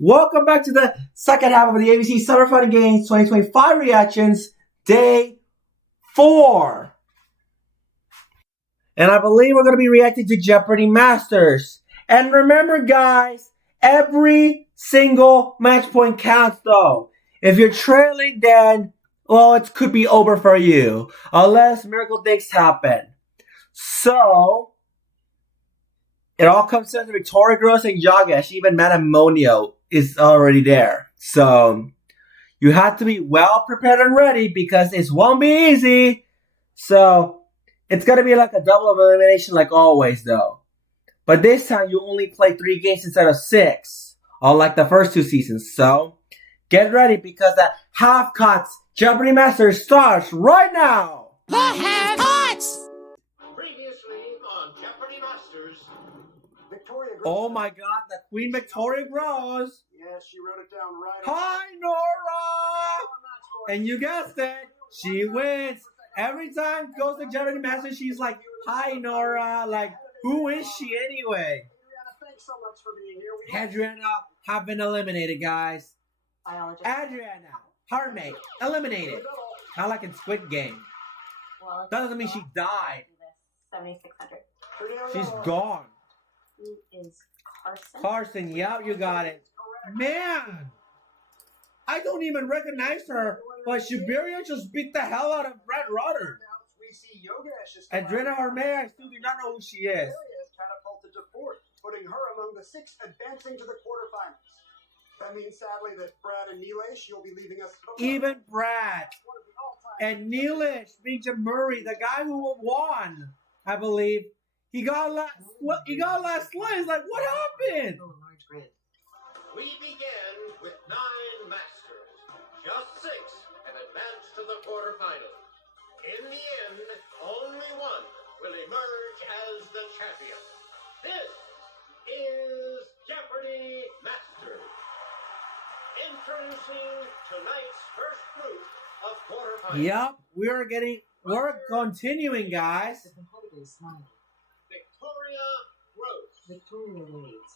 Welcome back to the second half of the ABC Summer Fun Games 2025 reactions, day 4. And I believe we're going to be reacting to Jeopardy Masters. And remember, guys, every single match point counts, though. If you're trailing, then, well, it could be over for you. Unless miracle things happen. So, it all comes down to Victoria, Groce, and Yogesh. Even Amodio is already there. So, you have to be well prepared and ready because it won't be easy. So, it's going to be like a double of elimination like always, though. But this time, you only play 3 games instead of 6. Unlike the first 2 seasons. So, get ready because the Half Cuts Jeopardy Masters starts right now. The Half Cuts! Previously on Jeopardy Masters, Victoria Groce. Oh my god, the Queen Victoria Groce. Yeah, she wrote it down right. Hi, Nora! And you guessed it, she wins. Every time goes to Jeopardy Masters, she's like, hi, Nora. Like, who is she anyway? Adriana, thanks so much for being here. Adriana have been eliminated, guys. Biologist. Adriana, her mate, eliminated. Not like in Squid Game. Well, That doesn't mean she died. 7600. She's gone. Who is Carson? Carson, yep, you got it. Man, I don't even recognize her, but Juveria just beat the hell out of Brett Rutter. We see Yogesh is Adriana Hormey, I still do not know who she is. Juveria is catapulted to 4th, putting her among the 6 advancing to the quarterfinals. That means, sadly, that Brad and Nilesh, you'll be leaving us. Even Brad One of the all-time and Nilesh being Murray, the guy who won, I believe, he got last place. Like, what happened? we begin with 9 masters. Just 6 have advanced to the quarterfinals. In the end, only one will emerge as the champion. This is Jeopardy Masters. Introducing tonight's first group of quarterfinals. Yep, we're continuing, guys. The competitors smile. Victoria Groce Victoria leads.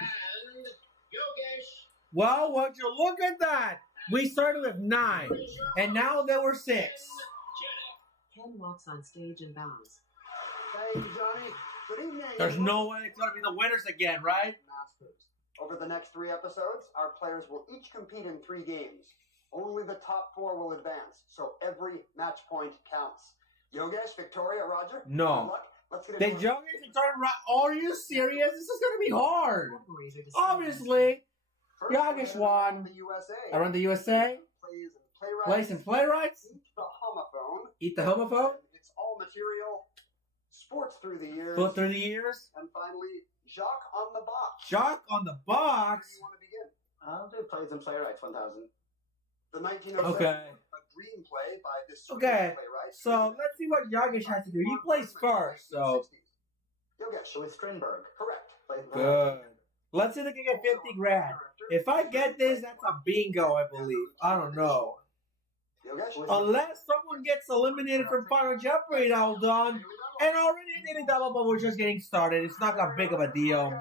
and Yogesh. Well, would you look at that? We started with 9, and now there were 6. Ken walks on stage and bows. Hey, Johnny. Good evening. There's no way it's going to be the winners again, right? Masters. Over the next 3 episodes, our players will each compete in 3 games. Only the top 4 will advance, so every match point counts. Yogesh, Victoria, Roger. No. Good luck. Let's get The it. Yogesh started Are you serious? This is going to be hard. Referees are deciding. Obviously, First, Yogesh won. The USA. Around the USA, Plays and playwrights. Place and Playwrights, Eat the homophone. Eat the Homophone, It's all material. Sports through the years. Go Through the Years, And finally, Jacques on the box. Jock on the Where Box. do you want to begin? I'll do Plays and Playwrights 1000. The 1907, Okay. a dream play by this Okay, playwright. So let's see what Yogesh has to do. He plays first, so Yogesh, With Strindberg. correct. Plays and good. Let's see if they can get 50 grand. If I get this, that's a bingo, I believe. I don't know. Yogesh, Unless someone gets eliminated from Final Jeopardy, all done. And already did a double, but we're just getting started. It's not that big of a deal.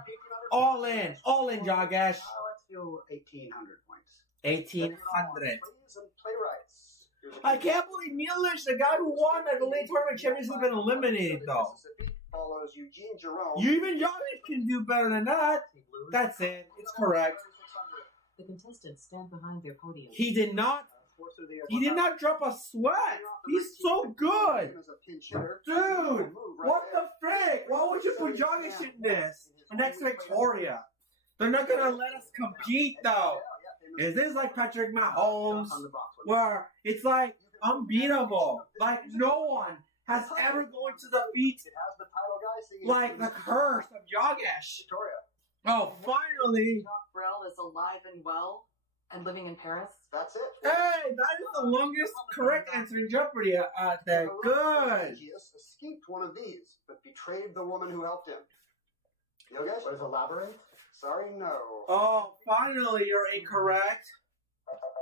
All in, Yogesh. Let's do 1,800 points. 1,800. Plays and playwrights. Here's a I can't believe Nilesh, the guy who won at the late tournament champions, has been eliminated, though. Mississippi follows Eugene Jerome. Even Yogesh can do better than that. That's it. It's correct. The contestants stand behind their podium. He did not drop a sweat. He's so good. Dude, what the frick? Why would you put Yogesh in this? Next to Victoria. They're not going to let us compete, though. Is this like Patrick Mahomes, where it's like unbeatable? Like no one has ever going to defeat like the curse of Yogesh. Victoria. Oh, finally. Jacques Brel is alive and well and living in Paris. That's it. Hey, that is the longest correct answer in Jeopardy out there. Good. Pelagius escaped one of these, but betrayed the woman who helped him. Yogesh? What is Elaborate? Sorry, no. Oh, finally you're incorrect.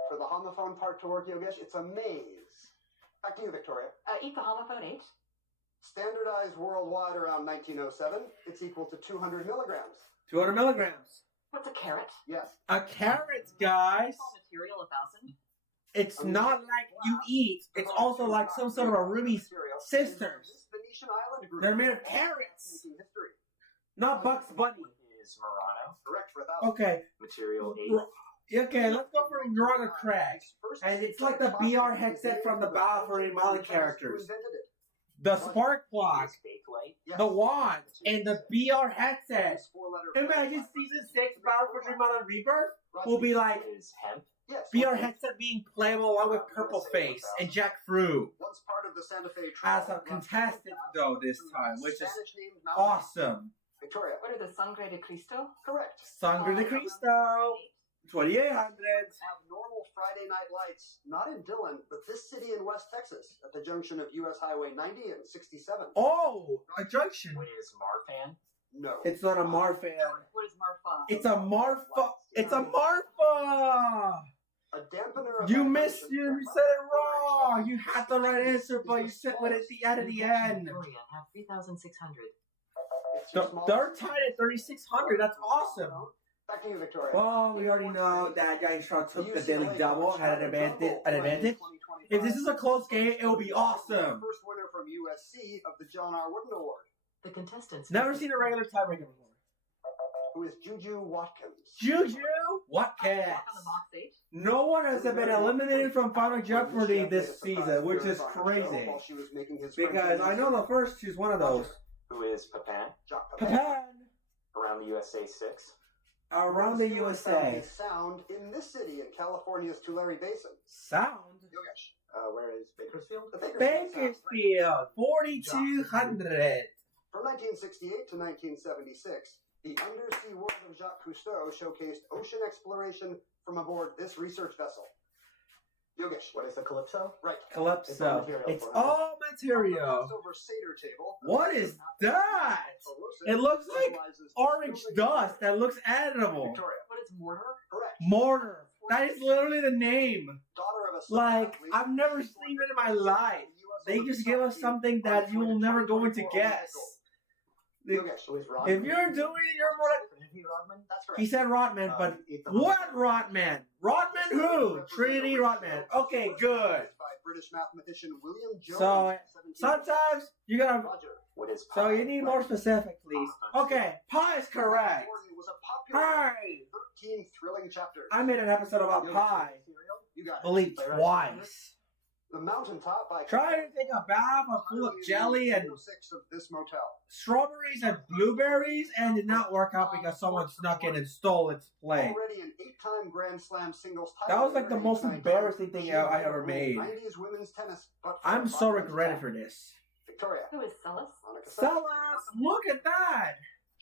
For the homophone part to work, Yogesh, it's a maze. Back to you, Victoria. Eat the homophone 8. Standardized worldwide around 1907, it's equal to 200 milligrams. 200 milligrams. What's a carrot? Yes. A carrot, guys. Raw material 1,000. It's not like you eat. It's also like some sort of a Ruby's sisters. Venetian island group. They're made of carrots. Making history. Not Bugs Bunny. Is Murano. Correct for 1,000. Okay. Material 8. Okay, let's go for Dragon Craig. And it's like the BR headset from the Battle for the Mali characters. The spark plug, Is Bakelite. the wand, and the BR headset. Imagine season 6 Battle for Dream Island Rebirth will be like Is hemp. BR headset being playable along with Purple Face and Jack Fru Once part of the Santa Fe as a contestant though this time, which is awesome. Victoria. What are the Sangre de Cristo? Correct. Sangre de Cristo, 2800. Abnormal Friday night lights, not in Dillon, but this city in West Texas, at the junction of US Highway 90 and 67. Oh, a junction. What is Marfan? No. It's not a Marfan. What is Marfa? It's a Marfa. It's a Marfa. A dampener of You missed. You said it wrong. You had the right answer, but you said what at the end of the end. Victoria have 3,600. They're tied at 3,600. That's awesome. Back to you, Victoria. Well, we already know that Giant Shark took the daily double, had an advantage. If this is a close game, it will be awesome. First winner from USC of the John R. Wooden Award, The contestants. Never seen a regular tiebreaker before. who is Juju Watkins. Juju, what Walk on the cats? box 8. No one has been eliminated from Final Jeopardy this season, which is crazy. While she was making his Because I know the first two's one of those. Who is Papin? Jacques Pepin. Japan, Around the USA 6. around the USA. Sound in this city in California's Tulare Basin. Sound. Yogesh. Where is Bakersfield? The Bakersfield Sound. Bakersfield, 4,200. From 1968 to 1976, the undersea world of Jacques Cousteau showcased ocean exploration from aboard this research vessel. Yogesh. What is the Calypso? Right. Calypso. It's all material. Over Seder table. What is that? It looks like orange dust that looks edible. Victoria. What is mortar? Correct. Mortar. That is literally the name. Daughter of a Like, I've never seen it in my life. They just give us something that you will never go into guess. Yogesh. Who is Rodman? If you're doing it, you're more like... Rodman? That's correct. He said Rotman, but what Rotman? Rotman who? Trinity Rotman. Okay, good. By British mathematician William Jones. So, sometimes you gotta... Roger. What is So Pi? you need more specific, please. Okay, Pi is correct. It was a popular Hi. 13 thrilling chapters. I made an episode about Pi. You got I it. believe twice. The Mountaintop by Try to take a bath full of jelly and 6 of this motel. strawberries and blueberries, and did not work out because someone snuck in and stole its play. Already an 8-time Grand Slam singles That title was like the winner, most 8-time embarrassing thing she I ever made. 90s women's tennis, but I'm so regretted for this. Victoria. Who is Celis? Monica Sellers, look at that!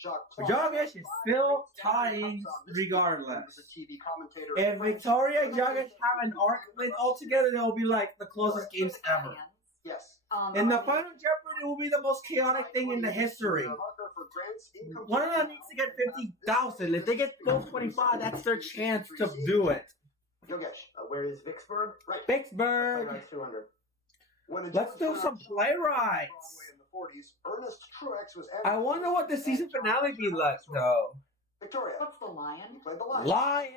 Jacques Yogesh is still tying regardless. Was a TV commentator. If Victoria and Yogesh have an arc played all together, they'll be like the closest games ever. Yes. In the Final Jeopardy will be the most chaotic thing in the history. Marker for Grant's incomplete- One of them needs to get 50,000. If they get both 25, that's their chance to do it. Yogesh. Where is Vicksburg? Right. Vicksburg. Playwrights 200. When the Let's judges do went some out to playwrights. Broadway in the 40s, Ernest Truex was I wonder what the season finale be like, though. Victoria. What's the lion? He played the lion. Lion.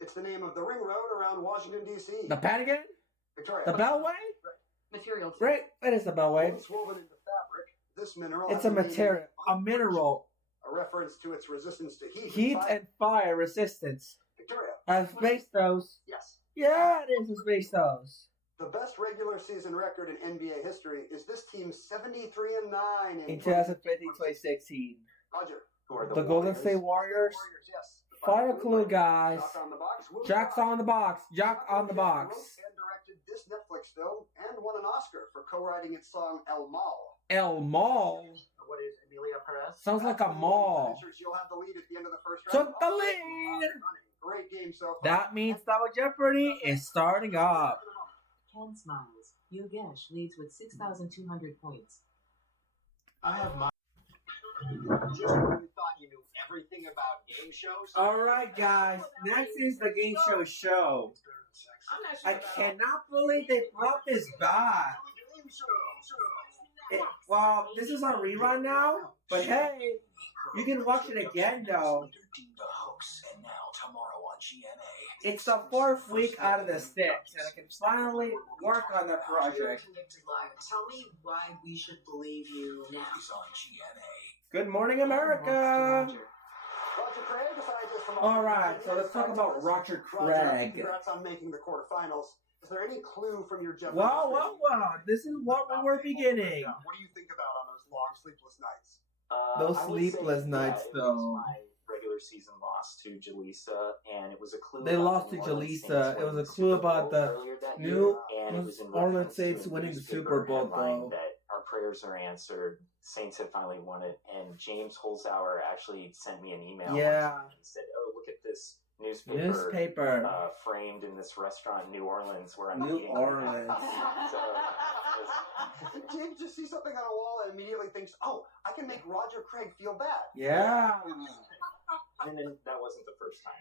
It's the name of the ring road around Washington, D.C. The Pentagon? Victoria. The Beltway? Material 2. Right, it is the Beltway. Once woven into fabric, this mineral It's has a the meaning material, a mineral. A reference to its resistance to heat. Heat fire. and fire resistance. Victoria. Asbestos. Yes. Yeah, it is asbestos. The best regular season record in NBA history is this team's 73-9 In 2015-2016. Roger. Who are The Golden State Warriors. Yes. Final clue, guys. Jock on the box. Will Jack's Jock on the box. Jock on the box. wrote and directed this Netflix film and won an Oscar for co-writing its song El Mal. El Mall. What is Emilia Perez? Sounds like a mall. You'll have the lead at the end of the first round. Took the lead. Great game so far. That means Double Jeopardy is starting up. Ken smiles. Yogesh leads with 6,200 points. I have my. Just when you thought you knew everything about game shows. Alright, guys. Next is the game show. I'm not I cannot believe they brought this back. Well, this is on rerun now, but hey, you can watch it again though. It's the 4th week out of the 6, and I can finally work on the project. Tell me why we should believe you now. Good morning, America! Roger Craig, a scientist from Alright, so let's talk about Roger Craig. Congrats on making the quarterfinals. Is there any clue from your Jeopardy? Well, this is what we were beginning. What do you think about on those long sleepless nights? Those I would sleepless say, nights, it though. was my regular season loss to Jalisa, and it was a clue. They about lost the to New Orleans Jalisa. Saints It was a winning clue Super about Bowl the earlier that New year, and it was in Orleans reference to Saints a winning the newspaper Super Bowl, headline though. that our prayers are answered. Saints have finally won it, and James Holzhauer actually sent me an email. Yeah. One time and said, "Oh, look at this newspaper. Framed in this restaurant in New Orleans where I'm New eating." Orleans. James just sees something on a wall and immediately thinks, "Oh, I can make Roger Craig feel bad." Yeah. And then that wasn't the first time.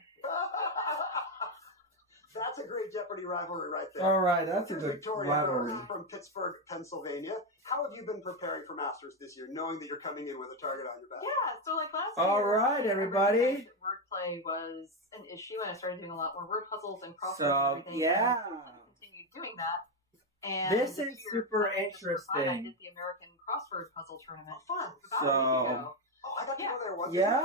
That's a great Jeopardy rivalry right there. Alright, that's a Here's good Victoria rivalry. from Pittsburgh, Pennsylvania. How have you been preparing for Masters this year, knowing that you're coming in with a target on your back? Yeah, so like last All year, right, I everybody. recognized that wordplay was an issue, and I started doing a lot more word puzzles and crosswords and So, everything. yeah. And I continued doing that. And This year, is super when I was number 5, I interesting. did the American crossword puzzle tournament Oh, fun. about So- a week ago. Oh, I got to Yeah. go there once. Yeah.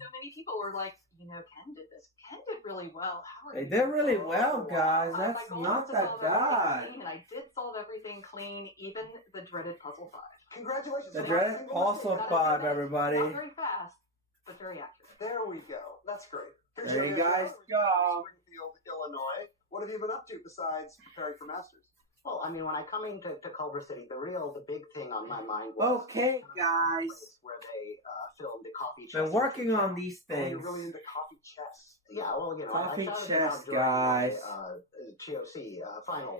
So many people were like, Ken did this. Ken did really well. How are They you? did really well, guys. My That's goal not was to that solve everything bad. clean, and I did solve everything clean, even the dreaded puzzle 5. Congratulations. The on dreaded that single also mistake. 5, everybody. Not very fast, but very accurate. There we go. That's great. Here's There you Yogesh guys Raut, go. Springfield, Illinois. What have you been up to besides preparing for Masters? Well, I mean, when I come into Culver City, the big thing on my mind was Okay, the guys. place where they filmed the coffee chess. Been working on these Oh, you're things. really into coffee chess. Yeah, well, Coffee I shouted it chess, out during guys. the TOC final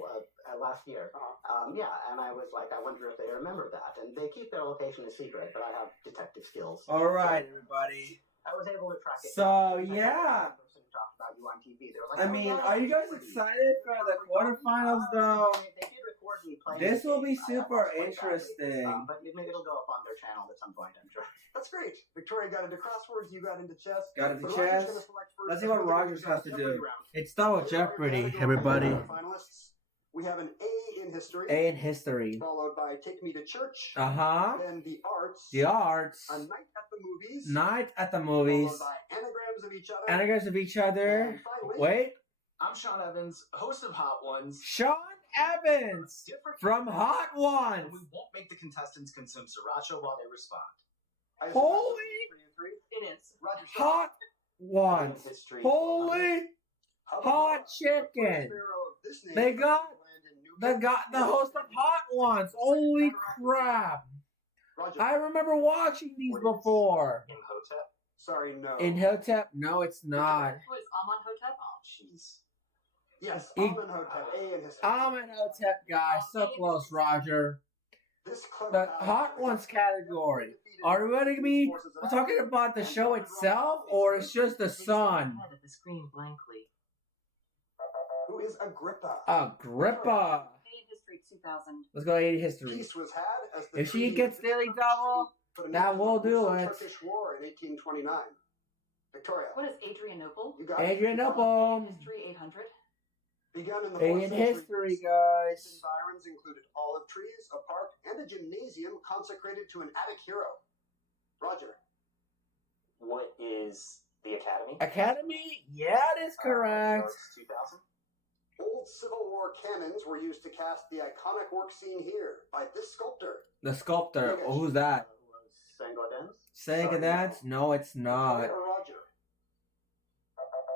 last year. And I was like, I wonder if they remember that. And they keep their location a secret, but I have detective skills. Alright, everybody. I was able to track it. So, down. yeah. The person who talked about you on TV. They were like, I "Oh, mean, yeah, are you guys Jeopardy." excited for the quarterfinals, though? They did record me playing This the will game. be I super lost quite badly. interesting. But it'll go up on their channel at some point, I'm sure. That's great. Victoria got into crosswords. You got into chess. Got into But chess. Roger's gonna select first. Let's see what We're gonna Rogers do has to Jeopardy do. round. It's Double Jeopardy, everybody. Finalists. We have an A in history. A in history. Followed by Take Me to Church. Uh-huh. Then the arts. The arts. A Night at the Movies. Night at the Followed movies. by anagrams of each other. Anagrams of each other. And finally, Wait. I'm Sean Evans, host of Hot Ones. Sean Evans Different from Hot and Ones. we won't make the contestants consume siracha while they respond. I assume Holy that's 3 and 3. It is. Roger, Hot Ones. History. Holy hot chicken. They got the host of Hot Ones. Holy crap. Roger. I remember watching these before. Imhotep. Sorry, no. In Hotep? No, it's not. Who is Amenhotep? Oh, jeez. Yes, E- Amenhotep. A in history. Amenhotep, guys. So close, Roger. This clever The guy Hot has Ones category. defeated Are we going to be forces of talking Africa about the and show Roman itself, Romans. or it's just the They stand sun? ahead of the screen blankly. Who is Agrippa? Agrippa. A History 2000. Let's go 80 history. Peace was had as the If she treaty gets of daily Turkish double, put an that end to will the do Russo-Turkish it. War in 1829. Victoria. What is Adrianople? You got it. Adrianople. History 800. Begun in the A 4th in century history, Its guys. environs included olive trees, a park, and a gymnasium consecrated to an Attic hero. Roger. What is the Academy? Academy? Yeah, it is correct. Arts 2000. Old Civil War cannons were used to cast the iconic work seen here by this sculptor. The sculptor. Oh, who's that? Was Saying that? No, it's not. Victoria or Roger.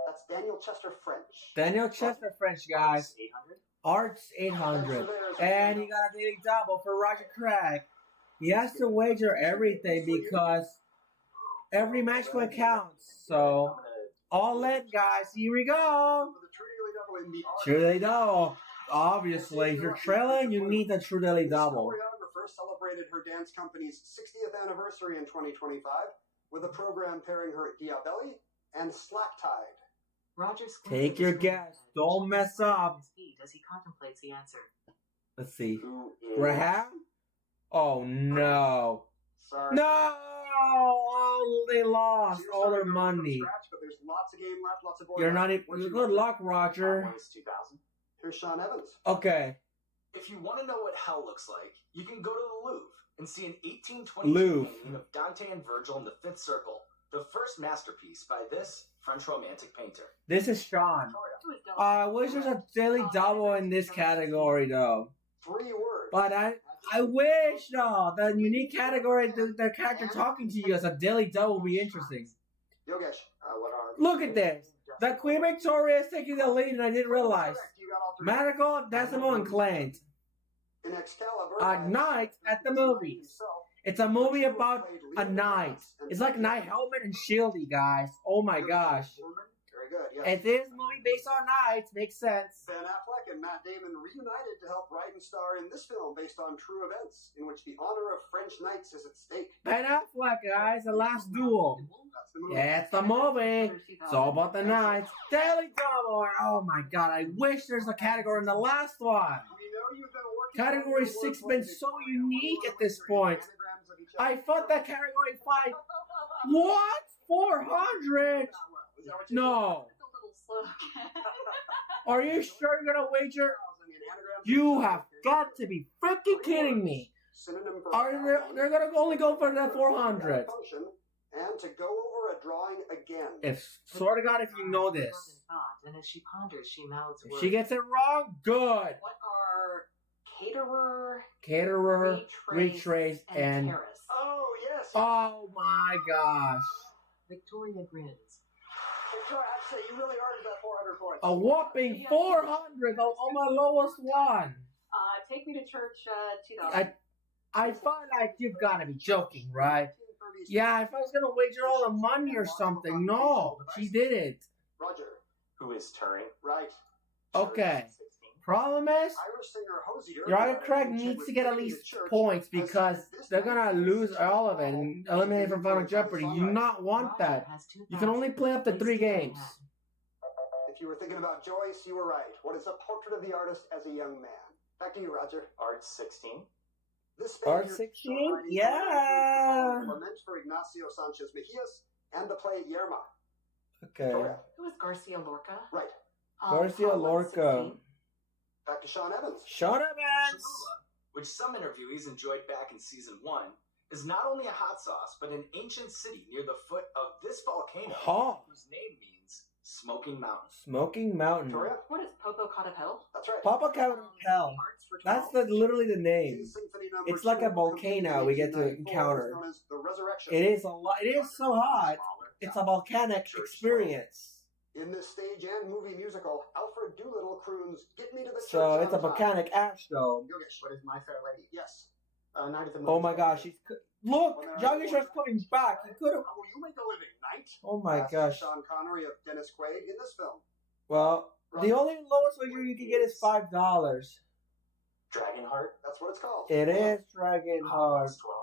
That's Daniel Chester French. Daniel Chester French, guys. 800. Arts 800. And he got a daily double for Roger Craig. He has to wager everything because every match point counts. So, all in, guys. Here we go. For the True Daily Double in the art. True daily double. Obviously, if you're trailing, you need the true daily The double. choreographer celebrated her dance company's 60th anniversary in 2025 with a program pairing her Diabelli and Slack Tide. Roger squints Take at your the screen guess. Don't mess up. as he contemplates the answer. Let's see. Who is Graham? Oh no. Sorry. No! Oh, they lost So you're all their starting over from money. scratch, but there's lots of game left, lots of board You're left. not even. What's your Good number? luck, Roger. Hot Ones 2000. Here's Sean Evans. Okay. If you want to know what hell looks like, you can go to the Louvre and see an 1822 Louvre. painting of Dante and Virgil in the Fifth Circle, the first masterpiece by this French Romantic painter. This is Sean. Who is Dylan? I wish there's a daily double in this category, though. 3 words. But I wish, though, the unique category, the character talking to you as a daily double would be interesting. Yogesh, what are... Look at this. The Queen Victoria is taking the lead, and I didn't realize. You got all 3. Medical, Decimal, and Clint. In Excalibur... A Night at the Movies. It's a movie about a knight. It's like Knight Helmet and Shieldy, guys. Oh my gosh. Very good, yes. It is a movie based on knights. Makes sense. Ben Affleck and Matt Damon reunited to help write and star in this film based on true events, in which the honor of French knights is at stake. Ben Affleck, guys. The Last Duel. That's the movie. Yeah, it's the movie. It's all about the knights. Daily double. Oh my god. I wish there's a category in the last one. We know you've been working Category on your 6 wordplay been before. so unique at this point. Anagrams of each other. I thought that category 5. What? 400? Is that what you No. It's a little slow. Are you sure you're gonna wager? I mean, anagrams You of each have other. got to be freaking kidding me. Synonym for Are they're gonna only go for the 400? function, and to go over a drawing again. If sort of God, if you know this, And as she ponders, she mouths if words. she gets it wrong, good. What are caterer, Caterer, retrace, and terrace? Oh, yes. oh my gosh, Victoria grins. Victoria, I'd say you really earned that 400 points. a whopping 400 on my lowest one. Take me to church 2000. I felt like you've got to be joking, right? Yeah, if I was gonna wager all the money or something, no, she did it. Roger. Who is Turing? Right. Okay. 16. Problem is, Irish singer Hosier. Roger Craig needs to get at least points because they're gonna lose all of it and eliminate from Final Jeopardy. You do not want that. You can only play up to 3 games. If you were thinking about Joyce, you were right. What is a portrait of the artist as a young man? Back to you, Roger. Art 16. This Art Spaniard 16? short writing Yeah. Lament for Ignacio Sanchez Mejias and the play Yerma. Okay. Victoria. Who is Garcia Lorca? Right. Garcia Hot Ones Lorca. 16. Back to Sean Evans. Sean Evans. Cholula, which some interviewees enjoyed back in season 1, is not only a hot sauce, but an ancient city near the foot of this volcano, Huh. whose name means Smoking Mountain. Smoking Mountain. Victoria. What is Popocatépetl? That's right. Papa Hell. Hearts for That's 12. literally the name. In Symphony number It's like a 2, volcano we get to 1894, encounter. known as the Resurrection. It is a lot. It is so hot. It's a volcanic Church experience. In this stage and movie musical, Alfred Doolittle croons "Get Me to the Church." So on it's a Time." volcanic ash dome. Yogesh. What is My Fair Lady? Yes. Night at the Oh my Movies. gosh, look, Yogesh is coming back. He could have. How will you make a living, knight? Oh my Asked gosh. Sean Connery of Dennis Quaid in this film. Well, the only lowest wager you can get is $5. Dragonheart. That's what it's called. It is Dragon Hot Heart. Ones 12.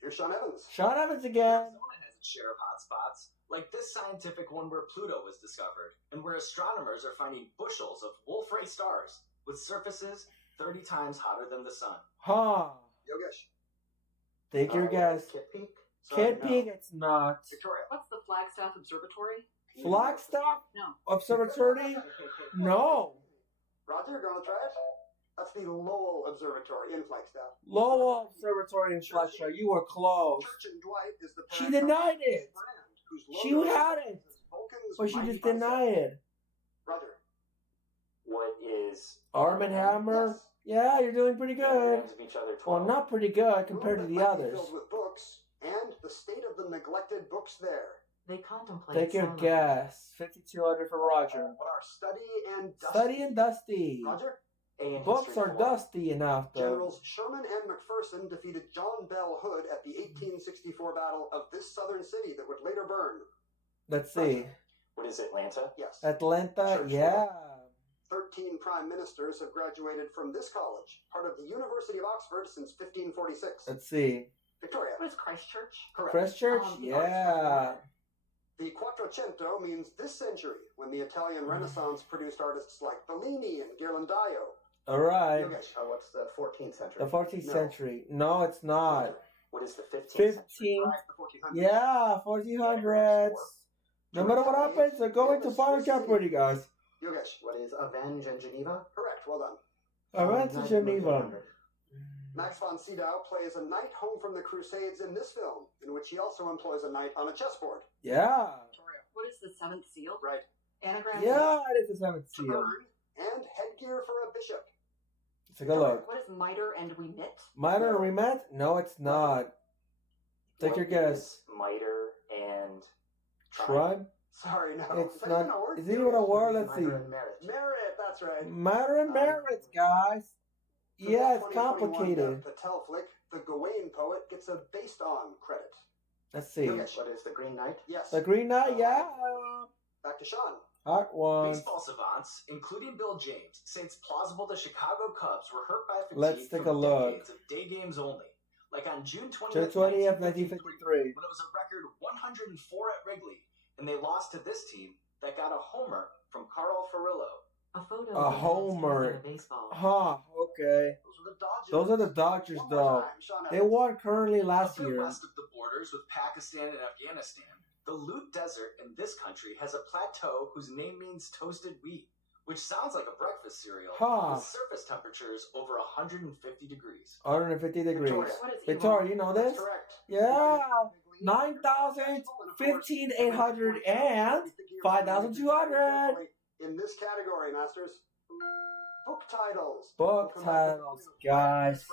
Here's Sean Evans. Sean Evans again. Arizona has its share of hot spots, like this scientific one where Pluto was discovered, and where astronomers are finding bushels of Wolf-Rayet stars with surfaces 30 times hotter than the sun. Huh. Yogesh. Take your guess. Kid Peak. Sorry, Kid no. Peak, it's not. Victoria. What's the Flagstaff Observatory? Flagstaff No. Observatory? No. Roger, gonna try it? That's the Lowell Observatory in Flagstaff. Lowell Observatory in Flagstaff. You were close. Church and Dwight is the She parent denied company it. brand, whose She logo had it. is Vulcan's But she mighty just bicep. denied it. Roger. What is Arm and Hammer? Yes. Yeah, you're doing pretty good. Anagrams of each other 12. Well, not pretty good compared to Room the that might be others. filled with books and the state of the neglected books there. They contemplate. Take your silently. guess. 5,200 for Roger. What are Study and Dusty? Study and Dusty. Roger. A in Books History are 4. dusty enough, though. Generals Sherman and McPherson defeated John Bell Hood at the 1864 battle of this southern city that would later burn. Let's see. What is Atlanta? Yes. Atlanta, Church yeah. 13 prime ministers have graduated from this college, part of the University of Oxford since 1546. Let's see. Victoria. What is Christchurch? Correct. Christchurch, The arts yeah. The Quattrocento means this century, when the Italian Renaissance produced artists like Bellini and Ghirlandaio. All right. Yogesh. What's the 14th century? The 14th No. century. No, it's not. What is the 15th century? 15. Right, the 1400s. Yeah, 1400s. No matter what happens, they're going to Final Jeopardy, guys. Yogesh. What is Avenge and Geneva? Correct. Well done. All right, to Geneva. Max von Sydow plays a knight home from the Crusades in this film, in which he also employs a knight on a chessboard. Yeah. What is the seventh seal? Right. Anagram? Yeah, it is the 7th seal. Turn and headgear for a bishop. Take a look. What is miter and we knit? Minor remet? No, it's not. Take your guess. Miter and Tribe? Sorry, no. It's Is that even a not. word? Is it even a word? Let's see. Minor and Merit. Merit, that's right. Matter and merit, guys. For Yeah, this it's 2021 complicated. Patel flick, the Gawain poet gets a based on credit. Let's see. Yogesh. What is the Green Knight? Yes. The Green Knight, yeah. Back to Sean. Hot one. Baseball savants, including Bill James, say it's plausible the Chicago Cubs were hurt by fatigue Let's take from a look. decades of day games only. Like on June 20th, June 20th, 1953. when it was a record 104 at Wrigley, and they lost to this team that got a homer from Carl Furillo. A photo A of the homer. best baseball. Huh, okay. Those are the Dodgers. Those are the Dodgers, One more though. time, Sean They Evans. won currently last Up and year. west of the borders with Pakistan and Afghanistan, the Lut Desert in this country has a plateau whose name means toasted wheat, which sounds like a breakfast cereal, Huh. with surface temperatures over 150 degrees. 150 degrees. Victoria. What is Victoria, you know That's this? correct. Yeah. 9,000, 15,800, and 5,200. In this category, Masters, book titles. Book titles, guys.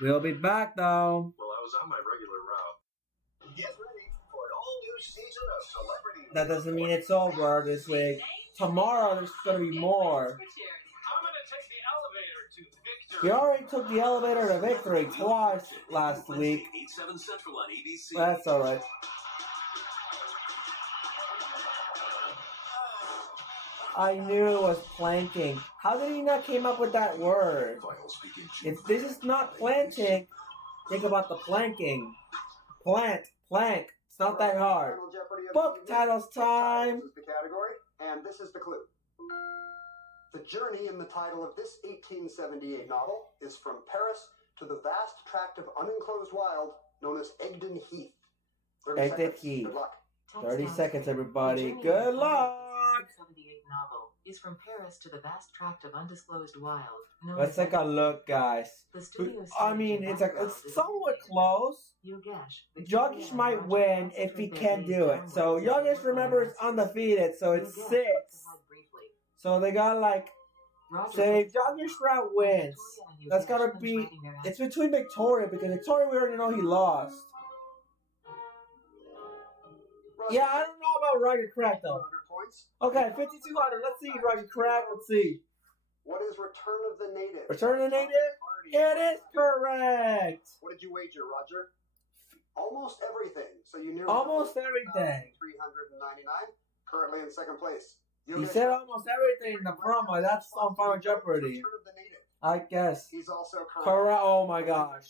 We'll be back, though. Well, I was on my regular route. Get ready for an all-new season of Celebrity. That doesn't mean it's over this week. Tomorrow, there's going to be more. I'm going to take the elevator to victory. We already took the elevator to victory twice last week. 8/7 Central on ABC. That's alright. I knew it was planking. How did he not came up with that word? If this is not planting, think about the planking. Plant, plank. It's not that hard. Final Jeopardy of Book the evening. titles Book time. titles is the category, and this is the clue. The journey in the title of this 1878 novel is from Paris to the vast tract of unenclosed wild known as Egdon Heath. 30 Egdon seconds. Heath. Good luck. 30 seconds, everybody. The journey Good in the luck. 1878 novel is from Paris to the vast tract of undisclosed wild. known Let's as take a look, guys. The studio I mean, stage and it's background somewhat is close. Yogesh. Yogesh might win if he can do it. So Yogesh, remember, is undefeated, so it's 6. So they got like, say if Yogesh Raut wins, that's gotta be, it's between Victoria, because Victoria we already know he lost. Yeah, I don't know about Roger Crack though. 100 points. Okay, 5,200. Let's see, Roger Crack. Let's see. What is Return of the Native? Return of the Native? It is correct. What did you wager, Roger? Almost everything. So you nearly Almost everything. 399. Currently in second place. He said almost everything in the promo. That's on Final Jeopardy. Return of the Native. I guess. He's also correct. Correct. Oh my gosh.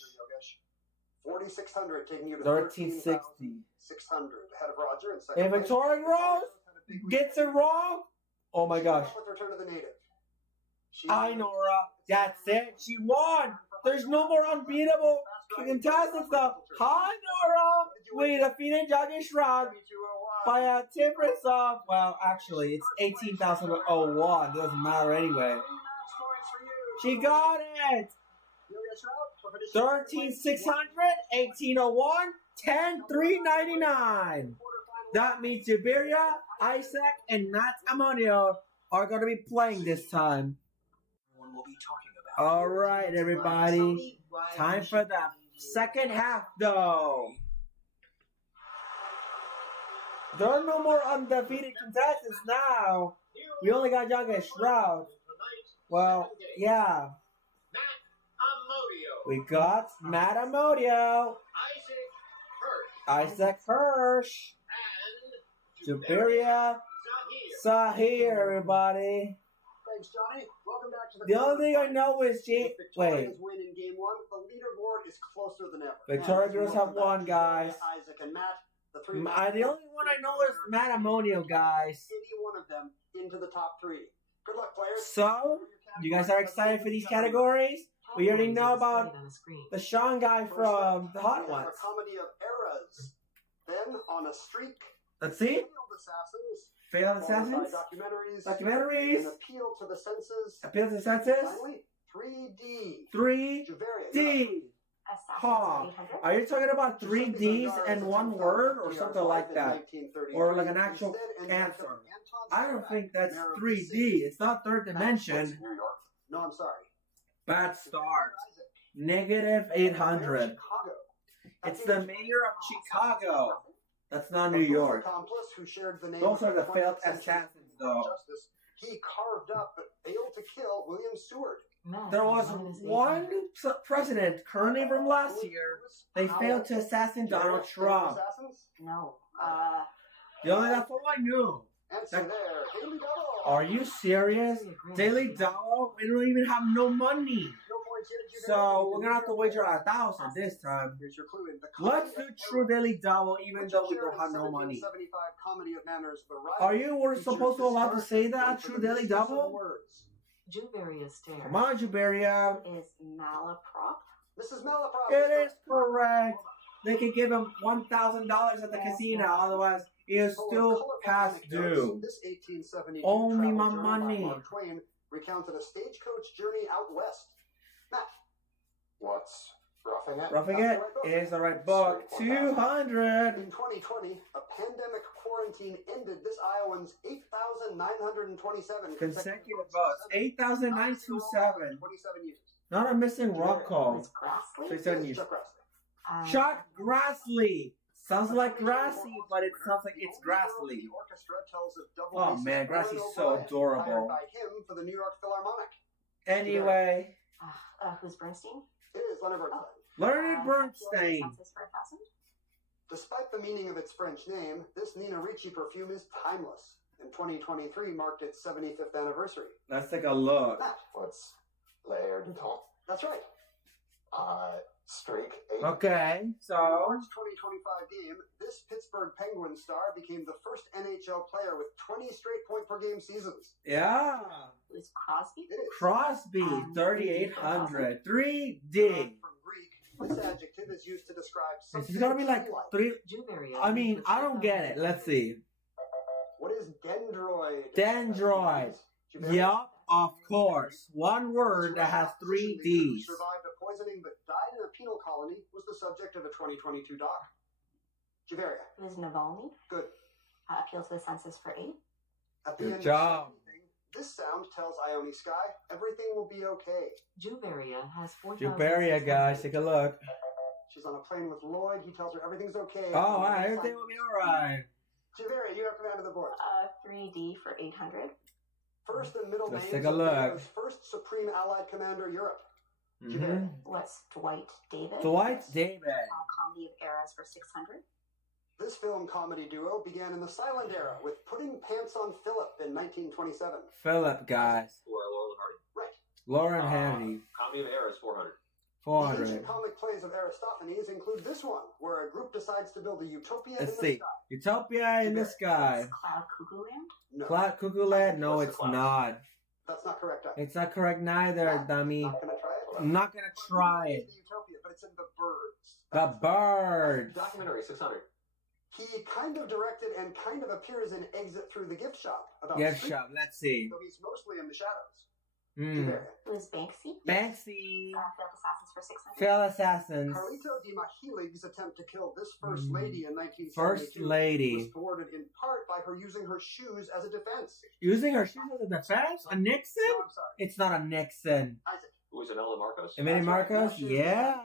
4,600, taking you to 1360. 13,600. Ahead of Roger in second If place. Victoria Rose gets it wrong, oh my gosh. With Return of the Native. I know, Rob. That's it. She won. There's no more unbeatable contestants, though. Hi, Nora. We defeated Yogesh Raut by a difference of, well, actually, it's 18,001. Doesn't matter anyway. She got it. 13,600, 18,001, 10,399. That means Juveria, Isaac, and Matt Amodio are going to be playing this time. All right, everybody. Time for the second half, though. There are no more undefeated contestants now. We only got Yogesh Raut. Well, yeah. We got Matt Amodio, Isaac Hirsch, Juveria, Zaheer, everybody. Thanks, Johnny. Welcome back to The only thing I know is wait. Victoria's win in game one. The leaderboard is closer than ever. Victoria And girls welcome have won, back, guys. Isaac and Matt. The three. The only one I know is Matt Amodio, guys. Any one of them into the top three. Good luck, players. So, You guys are excited for these categories? We already know about the Sean guy from the Hot we have Ones. a comedy of eras. Then, on a streak, Let's see. Failed Assassins. Failed followed by Assassins. Documentaries. An appeal to the senses. Appeal to the senses. Finally, 3D. 3D. Juveria. Huh. Are you talking about 3Ds and one word or something like that? Or like an actual answer? I don't think that's 3D. It's not third dimension. No, I'm sorry. Bad start. Negative 800. Chicago. It's the mayor of Chicago. That's not New York. Who shared the name Those are the of failed assassins, though. Justice. He carved up but failed to kill William Seward. There was one president currently from last year. They failed to assassinate Donald Trump. No. That's all I knew. Answer there. Daily Double. Are you serious? Daily Double? We don't even have no money. No points yet, So we're gonna have to wager 1,000 this time. Here's your clue. Let's do True Daily Double even though we don't have no money. 1775 comedy of manners, The Rival Are you supposed to allow to say that? features True Daily Double? words. Juveria stare. Come on, Juveria. Is malaprop? Mrs. Malaprop. It is correct. They could give him $1,000 at the casino, otherwise he is still past due. This 1872 Owe me travel my journal by money. Mark Twain recounted a stagecoach journey out west. Matt. What's Roughing It? Roughing That's It the right book. is the right book. 200. In 2020, a pandemic quarantine ended this Iowan's 8,927 Consecutive votes. 8,927. 27 years. Not a missing rock call. Is Grassley? 27 years. Chuck Grassley. Chuck Grassley. Sounds like grassy, but it sounds like it's Grassley. The orchestra tells of double Oh bassist man, Grassy's Warren so O'Brien, adorable. hired by him for the New York Philharmonic. Anyway, Who's Bernstein? It is Leonard Bernstein. Leonard Bernstein. Census for 1,000? Despite the meaning of its French name, this Nina Ricci perfume is timeless. In 2023 marked its 75th anniversary. Let's take a look. Matt. What's Laird and Tom? That's right. Streak 8. Okay, In the so March 2025 game, this Pittsburgh Penguins star became the first NHL player with 20 straight point-per-game seasons. yeah, Who's Crosby? It is. Crosby, 3,800, 3D. From Greek, this adjective is used to describe This something is gonna be like tree-like. 3. Juveria. I mean, I don't get it. Let's see. What is dendroid? Dendroid. Yup, of course. One word that has 3 Who Ds. survived a poisoning but died in a penal colony was the subject of a 2022 doc. Juveria. Who's Navalny? Good. Appeal to the census for 8? At the Good end job. of everything, this sound tells Ione Sky everything will be okay. Juveria has 4,000. Juveria, guys, take a look. She's on a plane with Lloyd. He tells her everything's okay. Oh, wow, everything will be alright. Juveria, you have command of the board. 3D for 800. First and middle Let's names take a of look. NATO's first Supreme Allied Commander Europe. Mm-hmm. What's Dwight David? Dwight David. Comedy of Eras for 600. This film comedy duo began in the silent era with Putting Pants on Philip in 1927. Philip, guys. Or Laurel and Hardy. Right. Lauren Hardy. Comedy of Errors, 400. The 400. ancient comic plays of Aristophanes include this one, where a group decides to build a utopia Let's in the see. sky. Utopia in the sky. Is Cloud Cuckoo Land? No, Cloud Cuckoo Land? No, What's the it's cloud? not. that's not correct. Either. It's not correct neither, dummy. Not gonna try it. I'm not gonna try it. The utopia, but it's in the birds. The birds. Documentary, 600. He kind of directed and kind of appears in Exit Through the Gift Shop. About Gift street- shop. Let's see. Though he's mostly in the shadows. Hmm. Juveria. Who's Banksy? Banksy. Failed Assassins for 600. Failed Assassins. Carlito Di Mahilig's attempt to kill this first lady in 1972 First lady. was thwarted in part by her using her shoes as a defense. Using her shoes as a defense? A Nixon? No, I'm sorry. It's not a Nixon. Isaac. Who was Anella Marcos? Emily That's right. Marcos? No shoes. Yeah.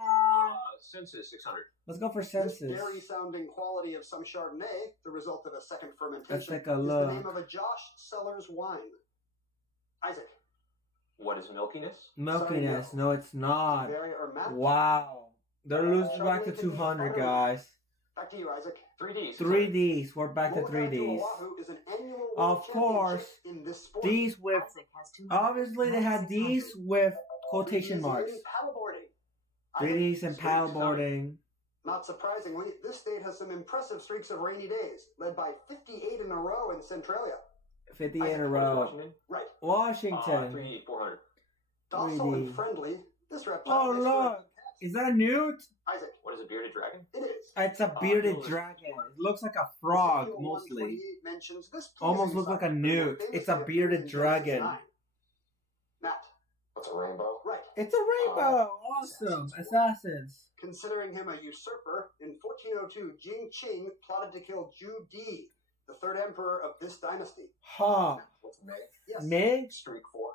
Census, 600. Let's go for This census. dairy-sounding quality of some Chardonnay, the result of a second fermentation, Let's take a is the look. name of a Josh Sellers wine. Isaac. What is milkiness? Milkiness. No, it's not. Juveria or Matt? Wow. They're losing back to 200, guys. Back to you, Isaac. 3Ds. 3Ds. We're back to Molokai 3Ds. Oahu is an annual Of world course. championship in this sport. These with, Isaac has 200. obviously they had these with quotation 3Ds marks. in paddleboarding. 3Ds and Isaac, paddleboarding. Not surprisingly, this state has some impressive streaks of rainy days, led by 58 in a row in Centralia. 58 in a What is row. Washington? Right. Washington. 3D, 400. Docile 3D. and friendly, this reptile Oh, makes for a look. Is that a newt? Isaac, What is a bearded dragon? it is. It's a bearded Jules. dragon. It looks like a frog, Ezekiel mostly. 128 mentions this Almost pleasing looks like a sight, but newt. more It's a famously bearded appears in Genesis dragon. 9. Matt, What's a rainbow? right. It's a rainbow. Awesome. Assassins. Considering him a usurper, in 1402, Jing Qing plotted to kill Zhu Di, the third emperor of this dynasty. Huh. What's Meg? Yes. Meg? Streak 4.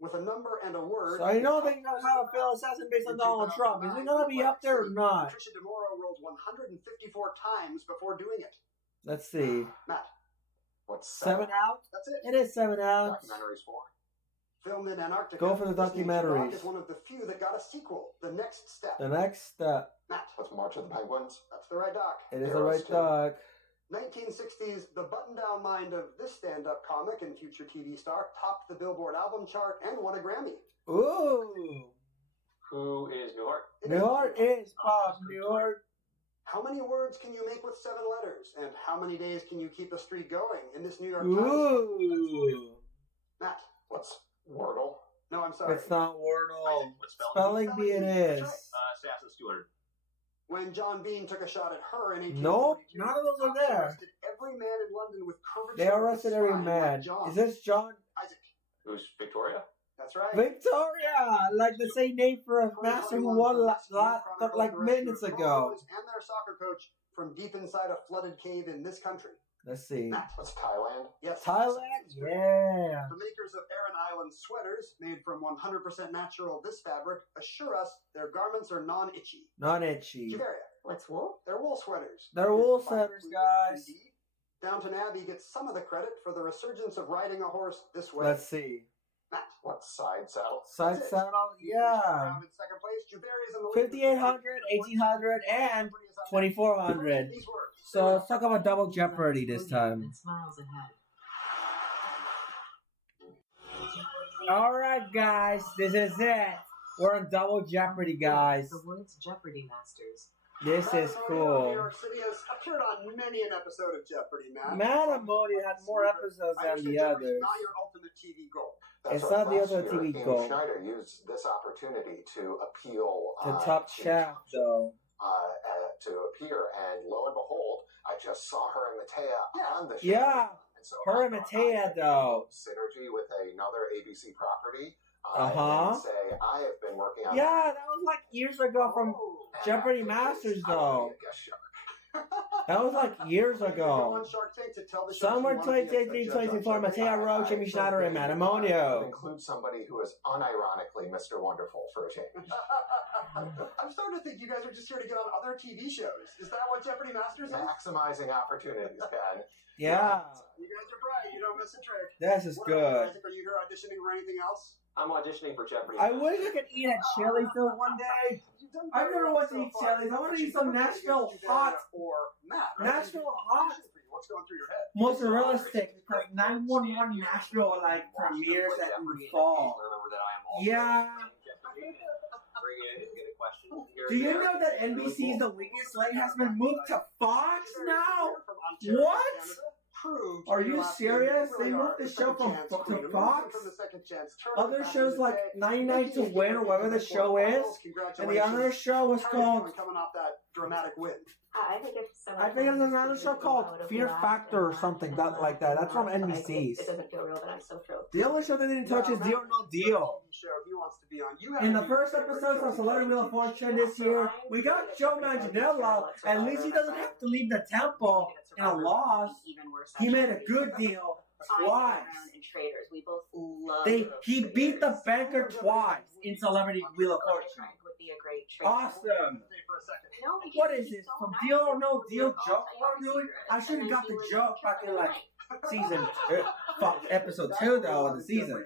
With a number and a word. So I know they're going to have a failed assassin based on Donald Trump. Is it going to be up there or not? Patricia DeMoro rolled 154 times before doing it. Let's see. Matt, What's 7 out? that's it. It is 7 out. Documentaries 4. Filmed in Antarctica. Go for the this nature rock documentaries. is one of the few that got a sequel. The Next Step. The next step. Matt, What's March of the Penguins? that's the right doc. It is the Arrows right too. dog. 1960s, the button-down mind of this stand-up comic and future TV star topped the Billboard album chart and won a Grammy. Ooh. Who is Newhart? Newhart is Bob Newhart. How many words can you make with 7 letters? And how many days can you keep a streak going in this New York Times? Ooh. Matt, What's Wordle? no, I'm sorry. It's not Wordle. What spelling? Spelling bee it is. Assassin's 200. When John Bean took a shot at her in 1842, Nope, none of those are cops there. arrested every man in London with curvature. They arrested of the every spine man. like John. Is this John? Isaac? Who's Victoria? That's right. Victoria! Like the same name for a master who won like minutes ago. And their soccer coach from deep inside a flooded cave in this country. Let's see. Matt. What's Thailand? Yes. Thailand? It's correct. Yeah. The makers of Aran Island sweaters, made from 100% natural this fabric, assure us their garments are non-itchy. Not itchy. Juveria. What's wool? They're wool sweaters. They're wool This sweaters, includes guys. 3D. Downton Abbey gets some of the credit for the resurgence of riding a horse this way. Let's see. Matt. What's side saddle? Side That's it. saddle? You Yeah. round in second place. Juveria's in the lead. 5,800, 1,800, and 2,400. These words. So let's talk about double Jeopardy this time. And smiles ahead. Alright, guys. This is it. We're on double Jeopardy, guys. The words Jeopardy Masters. This is Matt Amodio of cool. New York City has appeared on many an episode of Jeopardy, Matt. Matt Amodio had more episodes I than the understand Jeopardy's others. not your ultimate TV goal. That's It's right. not the Last other year, TV Amy goal. Schneider used this opportunity to appeal The top to chef, though. to appear, and lo and behold, I just saw her and Matea on the show. Yeah. And so Her I and thought Matea, I could though. synergy with another ABC property. Uh-huh. And say I have been working on. Yeah, that was like years ago from Jeopardy And Masters, I wanna though. be a guest shark. That was like years Go ago. on Shark Tank to tell the Summer sharks you wanna be a 2023, judge on 2024, Jeopardy. Matea, Raut, Jimmy Schneider, and Matt Amodio. Include somebody who is unironically Mr. Wonderful for a change. I'm starting to think you guys are just here to get on other TV shows. Is that what Jeopardy Masters is? Maximizing opportunities, Ben. Yeah, You guys are bright. You don't miss a trick. this is What about you, good. Isaac? Are you here auditioning for anything else? I'm auditioning for Jeopardy. I wish I could eat at Chili's though one day. You've done I've very never well wanted to so eat far. Chili's. I want to But eat some you've done Nashville pretty good hot, or Matt, right? Nashville hot, What's going through your head? mozzarella sticks because 911 Nashville like premieres at the fall. Remember that I am also Yeah. playing Jeopardy. Bring in and get a question. Here Do and you there. know that NBC's The Weakest Link has been moved to Fox now? From Ontario, What? Canada. Proved Are in you the last serious? game. You They really moved are. the The show second from chance to queen. Fox? From the second chance Other tournament shows back in like the day. 99 to Win or whatever the show is, and the other show was How are you called, doing coming off that dramatic win? I think if someone I think there's comes another to show me called about a Fear laugh Factor or and something laugh that and like that. That's from laugh, NBC's. It doesn't feel real, then I'm so thrilled. The only show they didn't touch is Deal or No Deal. Show he wants to be on. You In the have first episode of Celebrity Wheel of Fortune this year, we got Joe Manganiello. At least he doesn't have to leave the temple in a loss. Even worse, He made a good deal twice. In traders, we both love. He beat the banker twice in Celebrity Wheel of Fortune. Would be a great trader. Awesome. For a second. No, because What is he's this? so From nice. Deal or No Deal I'll joke tell you we're a doing? secret. I should have And got then the he joke was back in trying like to season episode 2 though of the season.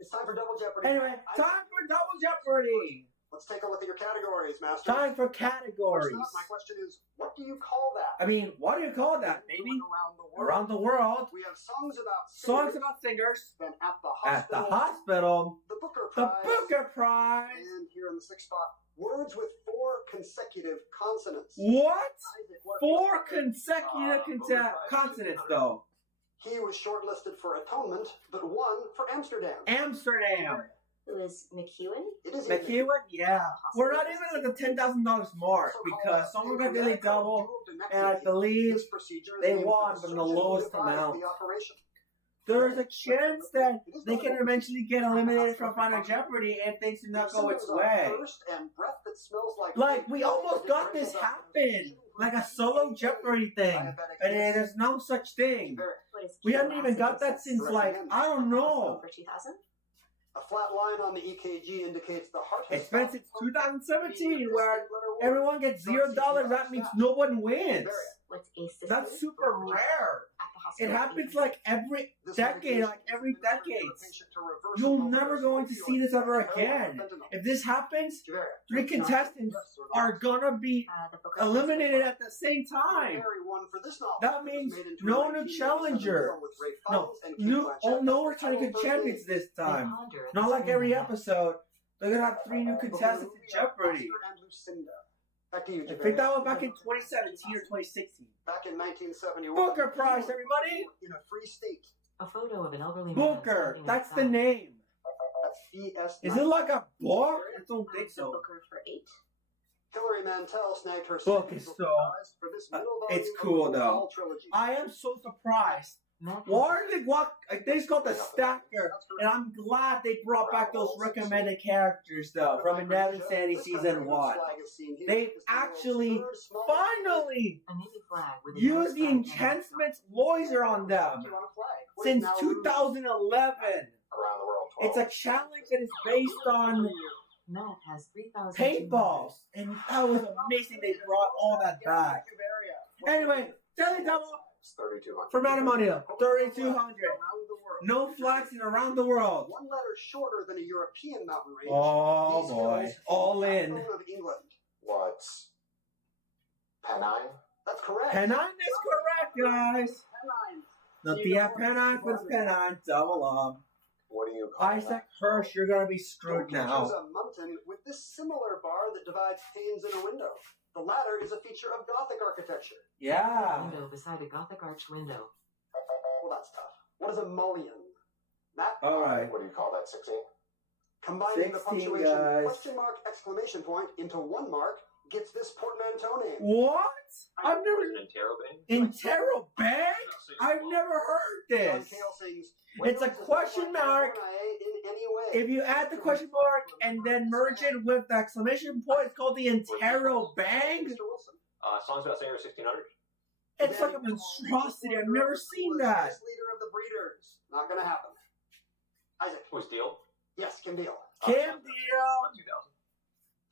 It's time for Double Jeopardy. Anyway, time for Double Jeopardy. Let's take a look at your categories, Master. Time for First categories. up, my question is, what do you call that? I mean, what do you call that, baby? Around the world. Around the world, We have songs about songs singers, about singers then at the at the hospital, hospital, the Booker the Prize, Booker Prize. and here in the sixth spot, words with 4 consecutive consonants. What? Isaac, what 4 consecutive consonants though. He was shortlisted for Atonement, but won for Amsterdam. Amsterdam. Who is McEwen? It is McEwen? Yeah. We're not even at the $10,000 mark because someone got daily double, and I believe they won from the lowest amount. There's a chance that they can eventually get eliminated from Final Jeopardy if things do not go its way. Like, we almost got this happen. Like a solo Jeopardy thing. And there's no such thing. We haven't even got that since, like, I don't know. For 2000? A flat line on the EKG indicates the heart has It's been since 2017 where everyone gets $0. That means no one wins. What's A That's super rare. It happens like every decade, You're never going to see this ever again. If this happens, 3 contestants are gonna be eliminated at the same time. That means no new challenger. No returning champions this time. Not like every episode. They're gonna have 3 new contestants in Jeopardy. Back to you, I think that was back in 2017 or 2016. Back in 1971. Booker Prize, everybody! In a free state. A photo of an elderly man. Booker, that's the name. That's BS. Is it like a book? I don't think so. Booker for 8. Hillary Mantel snagged her Book is so. for this It's cool though. I am so surprised. Why did they walk? They just got the stacker, and I'm glad they brought back those recommended characters though from Another Sandy season 1. They actually finally used the enhancement laser on them since 2011. Around the world. It's a challenge that is based on Matt has 3,000 paintballs, and that was amazing. They brought all that back. Anyway, Daily Double. 3,200. For Amodio, 3,200. No flexing around the world. One letter shorter than a European mountain range. Oh boy, all in. Of England. What's Pennine? That's correct. Pennine is correct, guys. Not the Pennine, but it's Pennine. Double up. What do you call Isaac that? Hirsch, you're gonna be screwed now. There's a mountain with this similar bar that divides panes in a window. The latter is a feature of Gothic architecture. Yeah. Window beside a Gothic arch window. Well, that's tough. What is a mullion? Matt? All right. What do you call that? 16? Combining the 16, punctuation guys. question mark exclamation point into one mark gets this portmanteau name. What? I've never. Interrobang? Interrobang? I've never heard this. It's a question mark. If you add the question mark and then merge it with the exclamation point, it's called the interrobang. Songs about Singer 1600? It's like a monstrosity. I've never seen that. Leader of the Breeders. Not gonna happen. Isaac. Who's Deal? Yes, Kim Deal. Kim Deal. 2000.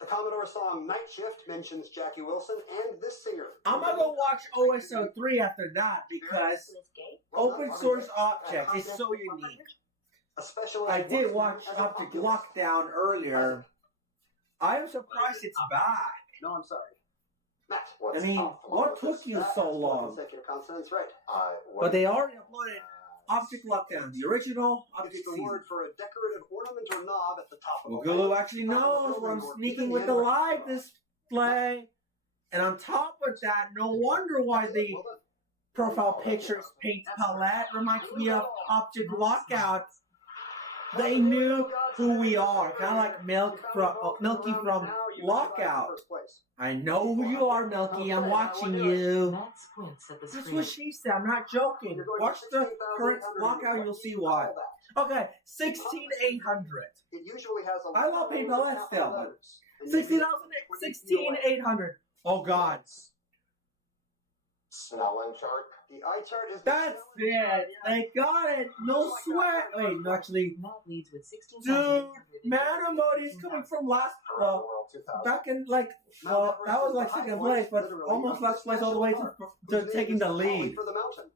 The Commodore song Night Shift mentions Jackie Wilson and this singer. I'm gonna go watch OSO 3 after that because open source objects is so unique. I did watch Object Lockdown earlier. I am surprised it's back. No, I'm sorry. Matt. I mean, what took you so long? Consecutive consonants, right. But they already uploaded Object Lockdown, the original Object It's the season. word for a decorative ornament or knob at the top of the Boogaloo actually knows what I'm sneaking with the live display. And on top of that, no wonder why the profile pictures paint palette reminds me of Object Lockout. They knew who we are, kind of like Milky from Lockout. I know who you are, Milky. I'm watching you. That's what she said. I'm not joking. Watch the current Lockout, you'll see why. Okay, 16,800. It usually has a I love paint palette still. 16,800. Oh God. Snellen chart. The eye chart is. That's it. They got it. No sweat. Wait, no, actually. Dude, Amodio is coming from last. Back in like. Well, that was like second place, but almost last place all the way to taking the lead. For the mountain.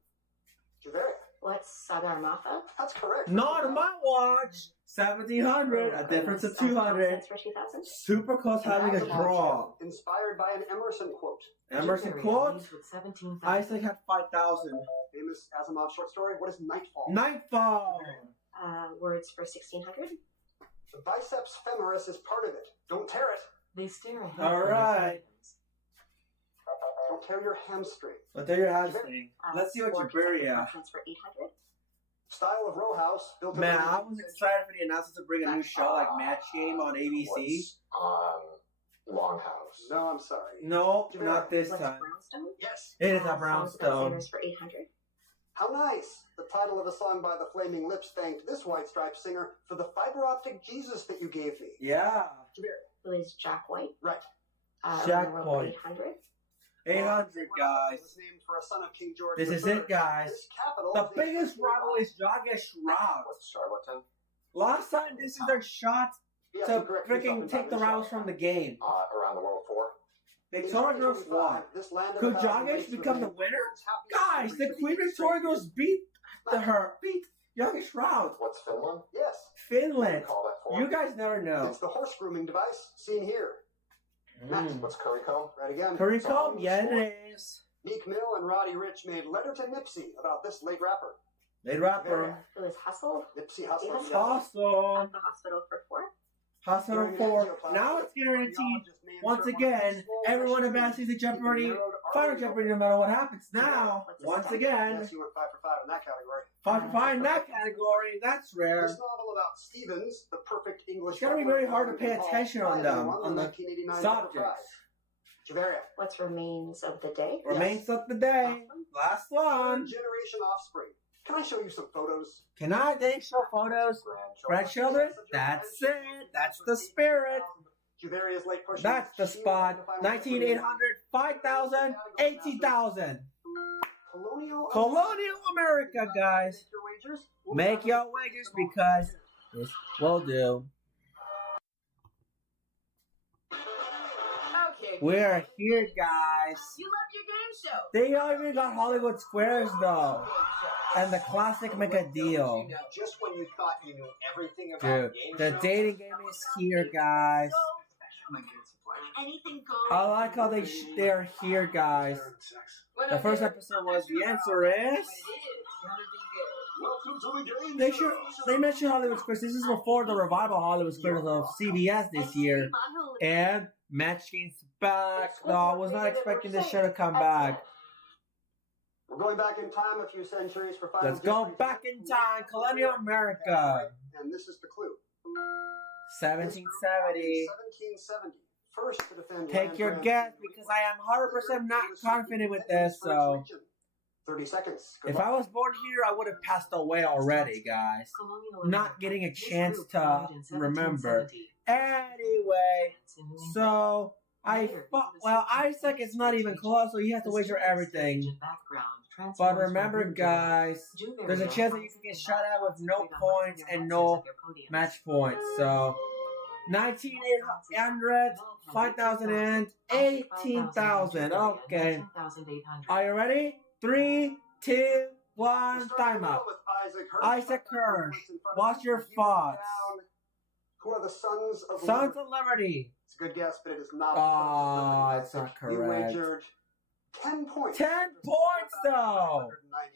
Juveria. What's Sagarmatha? That's correct. Not on my watch. 1,700. A difference of 200. Super close having a draw. Inspired by an Emerson quote. Emerson quote. Isaac had 5,000. Famous Asimov short story. What is Nightfall? Nightfall. Words for 1,600. The biceps femoris is part of it. Don't tear it. They stare ahead. All right. Don't tear your hamstring. Don't tear your hamstring. Let's see what Juveria. For 800. Style of row house built in Man, the I was excited for the announcers to bring a new show like Match Game on ABC. What's on Longhouse? No, I'm sorry. Nope, not this What's time. Brownstone? Yes. It is a Songs About brownstone. Sinners for 800. How nice! The title of a song by the Flaming Lips thanked this White Stripes singer for the fiber optic Jesus that you gave me. Yeah. Who is Jack White? Right. Jack Around the world White. 800. 800, guys. Was named for a son of King George This is III. it, guys. This capital The is a biggest rival is Yogesh Raut. What's Charlatan? Last time, this is their shot Yes, to you correct yourself freaking in take the time, rivals from the game. Around the World 4. Victoria Girls won. This land of Could a thousand Yogesh lakes become the remains winner? happy Guys, the to be Queen Victoria Girls beat Yogesh Raut. What's Finland? Yes. Finland. Call that for? You guys never know. It's the horse grooming device seen here. What's Currycomb? Right again. Curry Comb? Yeah, it is. Meek Mill and Roddy Ricch made letter to Nipsey about this late rapper. They rapper. Who is Hustle? Nipsey Hussle. Yes. Awesome. At the hospital for 4. Hospital 4. Now it's guaranteed. Once again, everyone advances to Jeopardy. Final Jeopardy no matter what happens. Now, once again, Yes, you went 5 for 5 in that category. 5 for 5 in that category. That's rare. This novel about Stevens, the perfect English. It's gonna be very hard to pay attention on them, on the 1989 subjects. Juveria. What's Remains of the Day? Remains of the day. Last one. Generation offspring. Can I show you some photos? Can I take show photos? Grandchildren? That's it. That's the spirit. Juveria's late push. That's the spot. 19,800, 5,000, 18,000. Colonial America, guys. Make your wagers because this will do. Okay. We're here, guys. You love your game show. They even got Hollywood Squares, though. And the classic make a deal. Just when you thought you knew everything about Dude, game the shows, dating game is here, guys. Anything goes. I like how they're here, guys. The first episode was the answer is. They mentioned Hollywood Squares. This is before the revival Hollywood Squares of CBS this year. And Match Game's back. No, I was not expecting this show to come back. We're going back in time a few centuries for final. Let's go back in time, colonial America. And this is the clue. 1770. 1770. First to defend. Take your land guess grant. because I am 100% not confident with this. So 30 seconds. Good if luck. I was born here, I would have passed away already, guys. Not getting a chance to remember. Anyway, so Isaac is not even close, so you have to wager everything. But remember, guys, there's a chance that you can get shot at with no points and no match points. So 19,800, 5,000, and 18,000. Okay. Are you ready? 3, 2, 1, time up. Isaac Hirsch. What's your thoughts? Who are the Sons of Sons Liberty? of Liberty. It's a good guess, but it is not. Ah, it's not You correct. wagered 10 points. 10 points, though. 190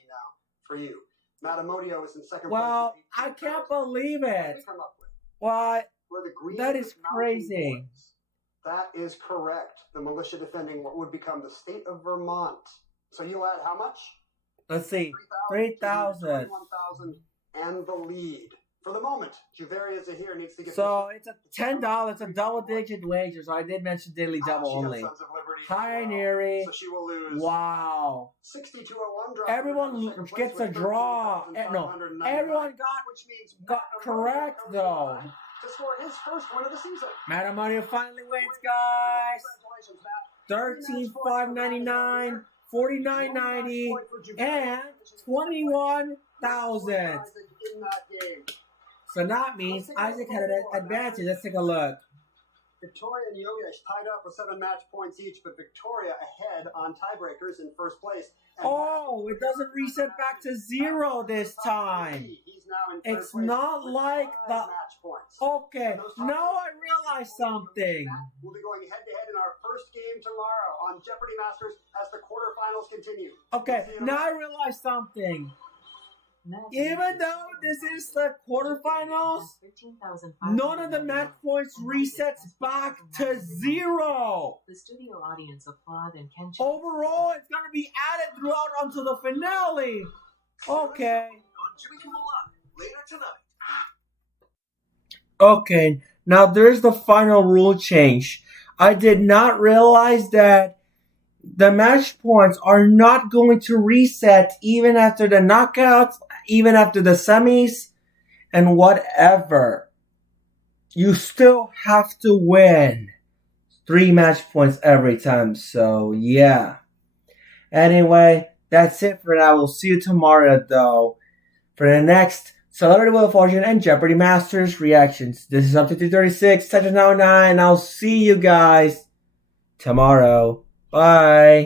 now for you. Matt Amodio is in second Well, place. I can't believe What it. did you come up with? What? Where the Green That is Mountain crazy. Boys. That is correct. The militia defending what would become the state of Vermont. So you add how much? Let's see. 3,000. 3,000. 21,000 and the lead. For the moment, Juveria Zaheer needs to get So it's a $10. It's a double-digit wager. So I did mention daily double She has only. Sons of Liberty as Hi, well. Neri. So she will lose. Wow. 6201 drop. Everyone gets a draw. No, everyone which means got correct, though. to score his first win of the season. Matt Amodio finally wins, guys. Congratulations, Matt. 13,599, 49.90, and 21,000. In that game. So that means Isaac had an advantage. Let's take a look. Victoria and Yogesh tied up with 7 match points each, but Victoria ahead on tiebreakers in first place. And Oh, it doesn't reset back to 0 this time. He's now in third It's place not with like 5 the... match points. Okay, now I realize something. We'll be going head-to-head in our first game tomorrow on Jeopardy Masters as the quarterfinals continue. Okay, now I realize something. Even though this is the quarterfinals, none of the match points resets back to 0. The studio audience applaud and can Overall, it's going to be added throughout until the finale. Okay. on Jimmy Kimmel Live later tonight. Okay, now there's the final rule change. I did not realize that the match points are not going to reset even after the knockouts, even after the semis, and whatever. You still have to win 3 match points every time, so yeah. Anyway, that's it for now. We'll see you tomorrow, though, for the next Celebrity Wheel of Fortune and Jeopardy Masters reactions. This is up to 236, Section 9. I'll see you guys tomorrow. Bye.